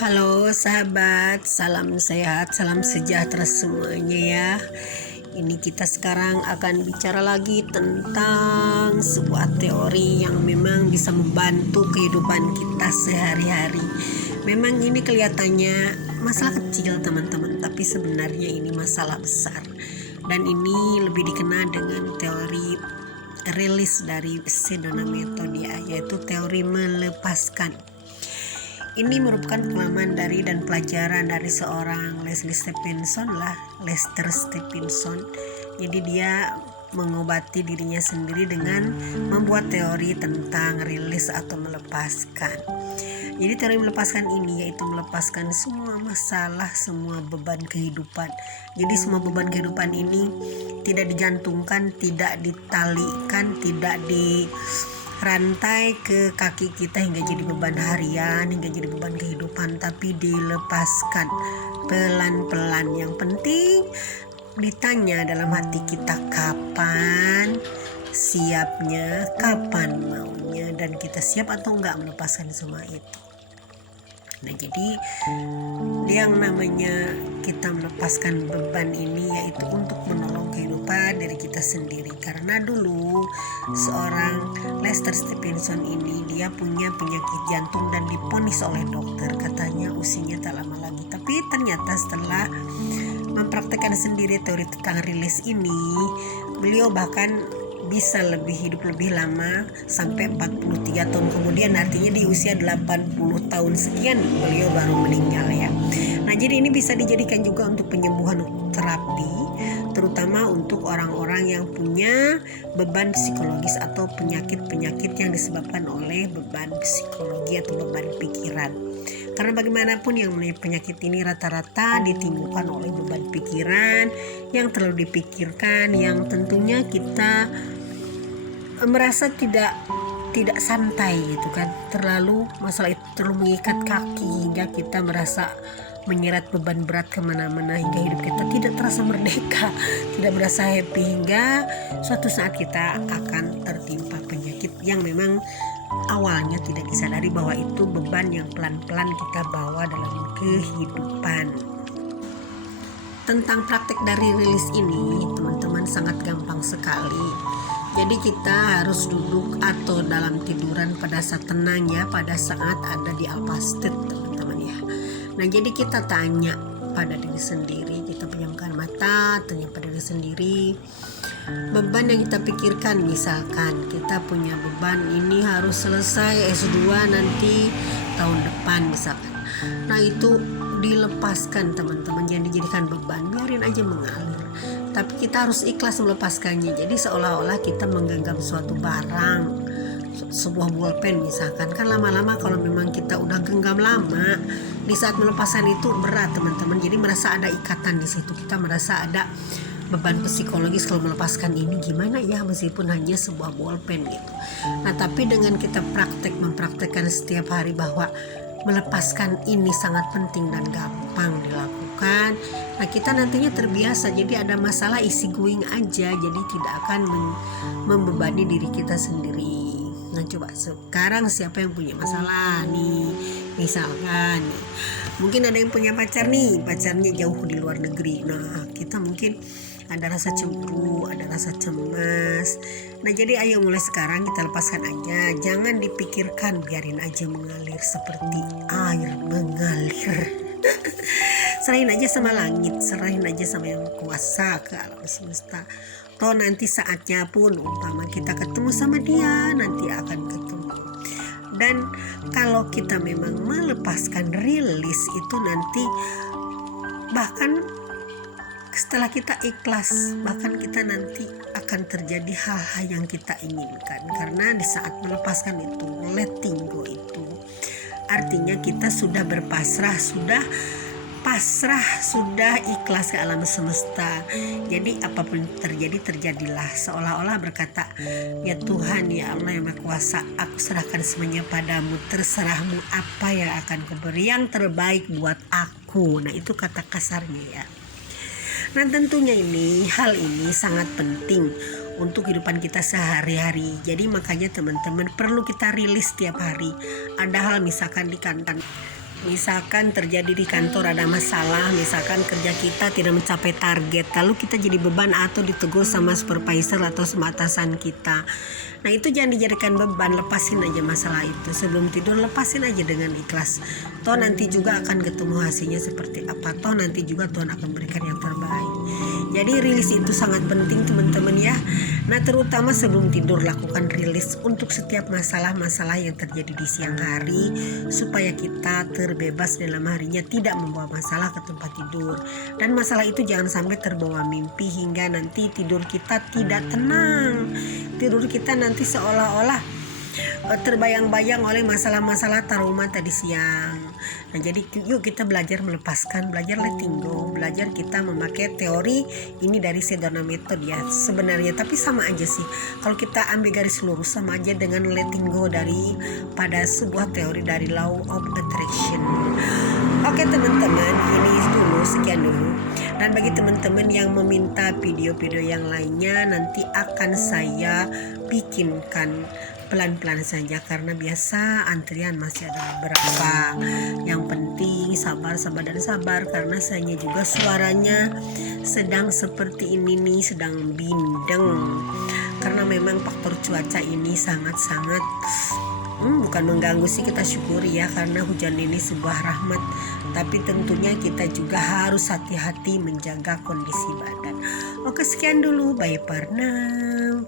Halo sahabat, salam sehat, salam sejahtera semuanya ya. Ini kita sekarang akan bicara lagi tentang sebuah teori yang memang bisa membantu kehidupan kita sehari-hari. Memang ini kelihatannya masalah kecil teman-teman, tapi sebenarnya ini masalah besar. Dan ini lebih dikenal dengan teori rilis dari Sedona Methodia, yaitu teori melepaskan. Ini merupakan pengalaman dari dan pelajaran dari seorang Lester Stephenson. Jadi dia mengobati dirinya sendiri dengan membuat teori tentang rilis atau melepaskan. Jadi teori melepaskan ini yaitu melepaskan semua masalah, semua beban kehidupan. Jadi semua beban kehidupan ini tidak digantungkan, tidak ditalikan, tidak rantai ke kaki kita hingga jadi beban harian, hingga jadi beban kehidupan, tapi dilepaskan pelan-pelan. Yang penting ditanya dalam hati kita kapan siapnya, kapan maunya, dan kita siap atau enggak melepaskan semua itu. Nah, jadi yang namanya kita melepaskan beban ini yaitu untuk menolong kehidupan diri kita sendiri. Karena dulu seorang Lester Stephenson ini dia punya penyakit jantung dan diponis oleh dokter, katanya usianya tak lama lagi. Tapi ternyata setelah mempraktekkan sendiri teori tentang rilis ini, beliau bahkan bisa hidup lebih lama sampai 43 tahun kemudian, artinya di usia 80 tahun sekian beliau baru meninggal ya. Nah, jadi ini bisa dijadikan juga untuk penyembuhan terapi, terutama untuk orang-orang yang punya beban psikologis atau penyakit-penyakit yang disebabkan oleh beban psikologi atau beban pikiran. Karena bagaimanapun yang memiliki penyakit ini rata-rata ditimbulkan oleh beban pikiran yang terlalu dipikirkan, yang tentunya kita merasa tidak santai gitu kan. Terlalu masalah itu terlalu mengikat kaki hingga kita merasa menyerat beban berat kemana-mana, hingga hidup kita tidak terasa merdeka, tidak merasa happy, hingga suatu saat kita akan tertimpa penyakit yang memang awalnya tidak disadari bahwa itu beban yang pelan-pelan kita bawa dalam kehidupan. Tentang praktek dari rilis ini, teman-teman, sangat gampang sekali. Jadi kita harus duduk atau dalam tiduran pada saat tenang ya, pada saat ada di alpastet teman-teman ya. Nah, jadi kita tanya pada diri sendiri, kita pejamkan mata, tanya pada diri sendiri, beban yang kita pikirkan, misalkan kita punya beban ini harus selesai S2 nanti tahun depan misalkan. Nah, itu dilepaskan teman-teman, jangan dijadikan beban, biarin aja mengalir. Tapi kita harus ikhlas melepaskannya. Jadi seolah-olah kita menggenggam suatu barang, sebuah bolpen misalkan, kan lama-lama kalau memang kita udah genggam lama, di saat melepaskan itu berat teman-teman. Jadi merasa ada ikatan di situ, kita merasa ada beban psikologis kalau melepaskan ini gimana ya, meskipun hanya sebuah bolpen gitu. Nah, tapi dengan kita mempraktekkan setiap hari bahwa melepaskan ini sangat penting dan gampang dilakukan, nah kita nantinya terbiasa. Jadi ada masalah easy going aja, jadi tidak akan membebani diri kita sendiri. Nah, coba sekarang siapa yang punya masalah nih, misalkan mungkin ada yang punya pacar nih, pacarnya jauh di luar negeri. Nah, kita mungkin ada rasa cemburu, ada rasa cemas. Nah, jadi ayo mulai sekarang kita lepaskan aja, jangan dipikirkan, biarin aja mengalir seperti air mengalir. Serahin aja sama langit, serahin aja sama yang kuasa, ke alam semesta. Toh nanti saatnya pun umpama kita ketemu sama dia, nanti akan ketemu. Dan kalau kita memang melepaskan rilis itu, nanti bahkan setelah kita ikhlas, bahkan kita nanti akan terjadi hal-hal yang kita inginkan. Karena di saat melepaskan itu, letting go itu artinya kita sudah berpasrah, sudah pasrah, sudah ikhlas ke alam semesta. Jadi apapun terjadi, terjadilah. Seolah-olah berkata, ya Tuhan, ya Allah yang Maha Kuasa, aku serahkan semuanya padamu, terserahmu apa yang akan kuberi, yang terbaik buat aku. Nah, itu kata kasarnya ya. Nah, tentunya hal ini sangat penting untuk kehidupan kita sehari-hari. Jadi makanya teman-teman perlu kita rilis setiap hari. Ada hal misalkan di kantor Misalkan terjadi di kantor ada masalah, misalkan kerja kita tidak mencapai target, lalu kita jadi beban atau ditegur sama supervisor atau sama atasan kita. Nah itu jangan dijadikan beban, lepasin aja masalah itu. Sebelum tidur lepasin aja dengan ikhlas. Toh nanti juga akan ketemu hasilnya seperti apa. Toh nanti juga Tuhan akan berikan yang terbaik. Jadi rilis itu sangat penting teman-teman ya. Nah terutama sebelum tidur lakukan rilis untuk setiap masalah-masalah yang terjadi di siang hari, supaya kita terbebas dalam harinya, tidak membawa masalah ke tempat tidur. Dan masalah itu jangan sampai terbawa mimpi hingga nanti tidur kita tidak tenang. Tidur kita nanti seolah-olah terbayang-bayang oleh masalah-masalah trauma tadi siang. Nah jadi yuk kita belajar melepaskan, belajar letting go, belajar kita memakai teori ini dari Sedona Method ya sebenarnya, tapi sama aja sih. Kalau kita ambil garis lurus sama aja dengan letting go dari pada sebuah teori dari Law of Attraction. Oke teman-teman, ini dulu, sekian dulu. Dan bagi teman-teman yang meminta video-video yang lainnya, nanti akan saya bikinkan pelan-pelan saja karena biasa antrian masih ada beberapa. Yang penting sabar dan sabar karena saya juga suaranya sedang seperti ini nih, sedang bindeng. Karena memang faktor cuaca ini sangat-sangat bukan mengganggu sih, kita syukuri ya karena hujan ini sebuah rahmat. Tapi tentunya kita juga harus hati-hati menjaga kondisi badan. Oke sekian dulu, bye for now.